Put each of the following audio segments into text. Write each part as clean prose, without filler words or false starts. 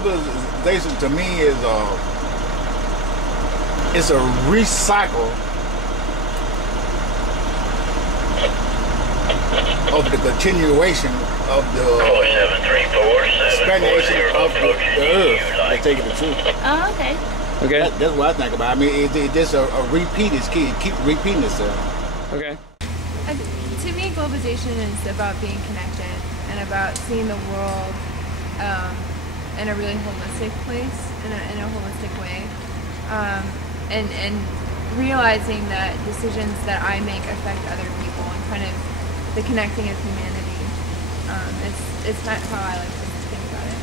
globalization to me is it's a recycle of the continuation of the stagnation of the earth. They take it the truth. Oh, okay. Okay. That's what I think about. I mean, it's just a repeat. It's keep repeating itself. Okay. To me, globalization is about being connected and about seeing the world in a really holistic place, in a holistic way, and realizing that decisions that I make affect other people, and kind of the connecting of humanity. It's not how I like to think about it.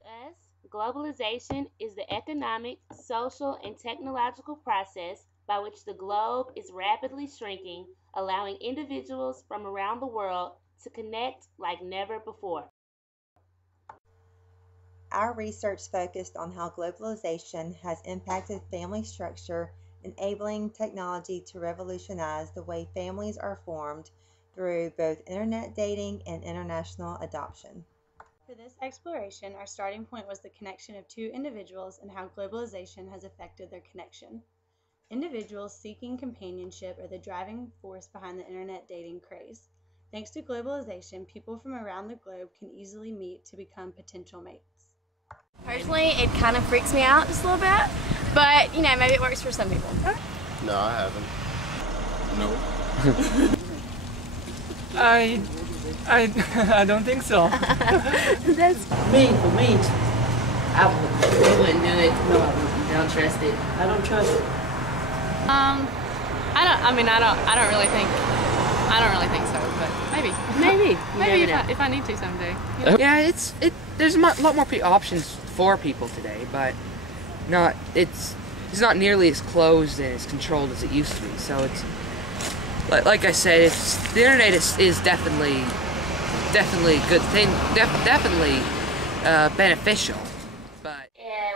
Thus, globalization is the economic, social, and technological process by which the globe is rapidly shrinking, allowing individuals from around the world to connect like never before. Our research focused on how globalization has impacted family structure, enabling technology to revolutionize the way families are formed through both internet dating and international adoption. For this exploration, our starting point was the connection of two individuals and how globalization has affected their connection. Individuals seeking companionship are the driving force behind the internet dating craze. Thanks to globalization, people from around the globe can easily meet to become potential mates. Personally, it kind of freaks me out just a little bit, but you know, maybe it works for some people. No, I haven't. No. I don't think so. That's For me, I wouldn't do it. No, I wouldn't. Don't trust it. I don't trust it. I don't really think so, but maybe if I need to someday. Yeah, there's a lot more options for people today, but it's not nearly as closed and as controlled as it used to be. So it's like I said, the internet is definitely a good thing, definitely beneficial. But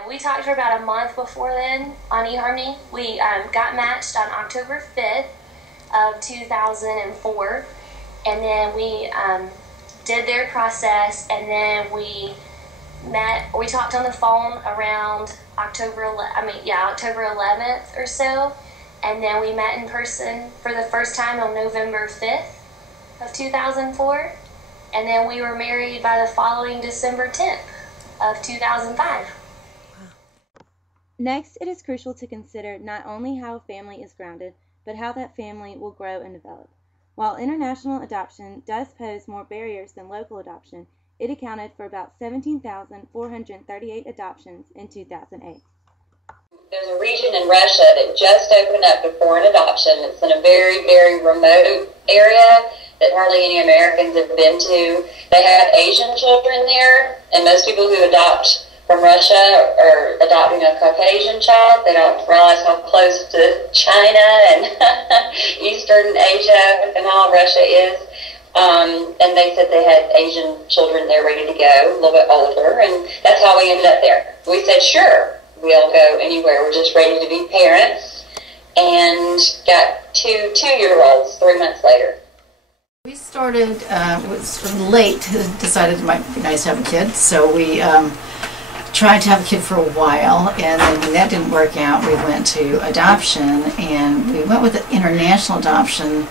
we talked for about a month before then on eHarmony. We got matched on October 5th of 2004, and then we did their process, and then we talked on the phone around October 11th or so, and then we met in person for the first time on November 5th of 2004, and then we were married by the following December 10th of 2005. Next, it is crucial to consider not only how a family is grounded, but how that family will grow and develop. While international adoption does pose more barriers than local adoption, it accounted for about 17,438 adoptions in 2008. There's a region in Russia that just opened up to foreign adoption. It's in a very, very remote area that hardly any Americans have been to. They have Asian children there, and most people who adopt from Russia are adopting a Caucasian child. They don't realize how close to China and Eastern Asia and all Russia is. And they said they had Asian children there ready to go, a little bit older, and that's how we ended up there. We said, sure, we'll go anywhere. We're just ready to be parents, and got two 2-year-olds 3 months later. We started, was late, decided it might be nice to have a kid, so we tried to have a kid for a while, and then when that didn't work out, we went to adoption, and we went with an international adoption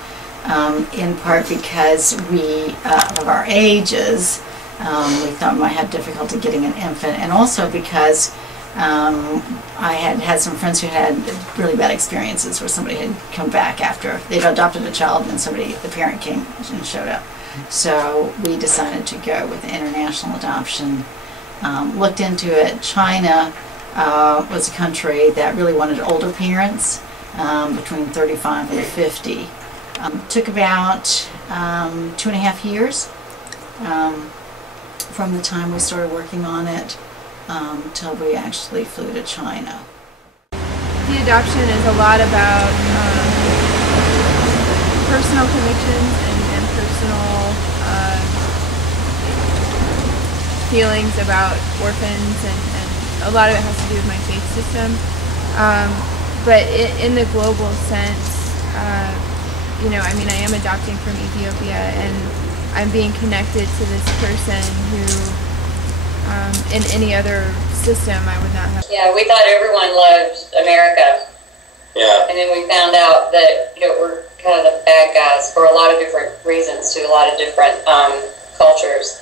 in part because of our ages, we thought we might have difficulty getting an infant, and also because I had some friends who had really bad experiences where somebody had come back after they'd adopted a child and the parent came and showed up. So we decided to go with international adoption. Looked into it. China was a country that really wanted older parents, between 35 and 50. Took about 2.5 years from the time we started working on it till we actually flew to China. The adoption is a lot about personal connections and personal feelings about orphans, and a lot of it has to do with my faith system. But in the global sense, I am adopting from Ethiopia, and I'm being connected to this person who In any other system, I would not have. Yeah, we thought everyone loved America. Yeah. And then we found out that we're kind of the bad guys for a lot of different reasons to a lot of different cultures.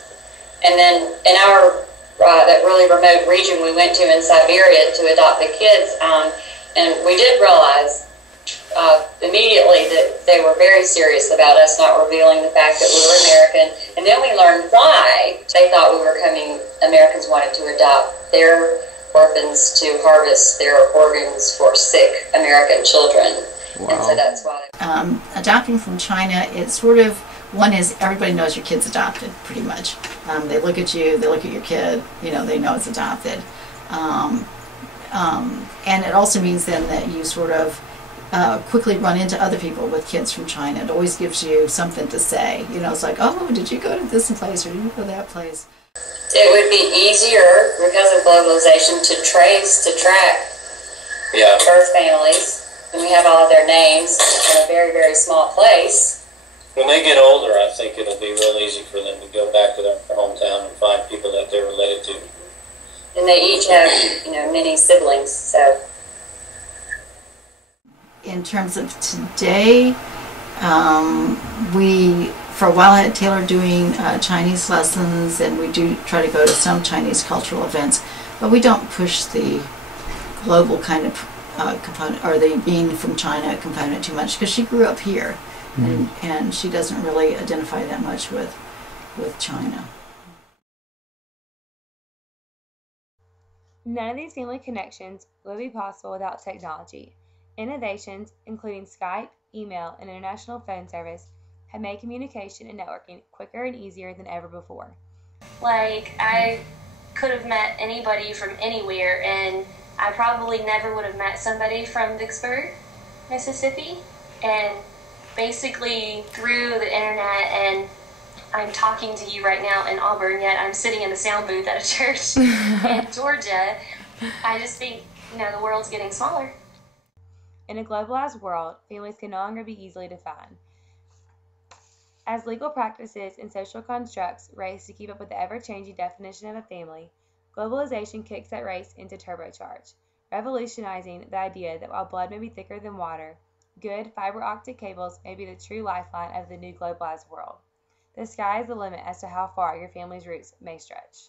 And then in our that really remote region we went to in Siberia to adopt the kids, and we did realize immediately that they were very serious about us not revealing the fact that we were American. And then we learned why they thought we were coming. Americans wanted to adopt their orphans to harvest their organs for sick American children. Wow. And so that's why. Adopting from China, it's sort of, one is everybody knows your kid's adopted, pretty much. They look at you, they look at your kid, they know it's adopted. And it also means then that you sort of quickly run into other people with kids from China. It always gives you something to say. It's like, oh, did you go to this place or did you go to that place? It would be easier because of globalization to track birth families. And we have all of their names in a very, very small place. When they get older, I think it'll be real easy for them to go back to their hometown and find people that they're related to. And they each have, many siblings, so. In terms of today, we, for a while, had Taylor doing Chinese lessons, and we do try to go to some Chinese cultural events, but we don't push the global kind of component, or the being from China component too much, because she grew up here, and she doesn't really identify that much with China. None of these family connections would be possible without technology. Innovations, including Skype, email, and international phone service, have made communication and networking quicker and easier than ever before. Like, I could have met anybody from anywhere, and I probably never would have met somebody from Vicksburg, Mississippi, and basically through the internet, and I'm talking to you right now in Auburn, yet I'm sitting in the sound booth at a church in Georgia. I just think, the world's getting smaller. In a globalized world, families can no longer be easily defined. As legal practices and social constructs race to keep up with the ever-changing definition of a family, globalization kicks that race into turbocharge, revolutionizing the idea that while blood may be thicker than water, good fiber optic cables may be the true lifeline of the new globalized world. The sky is the limit as to how far your family's roots may stretch.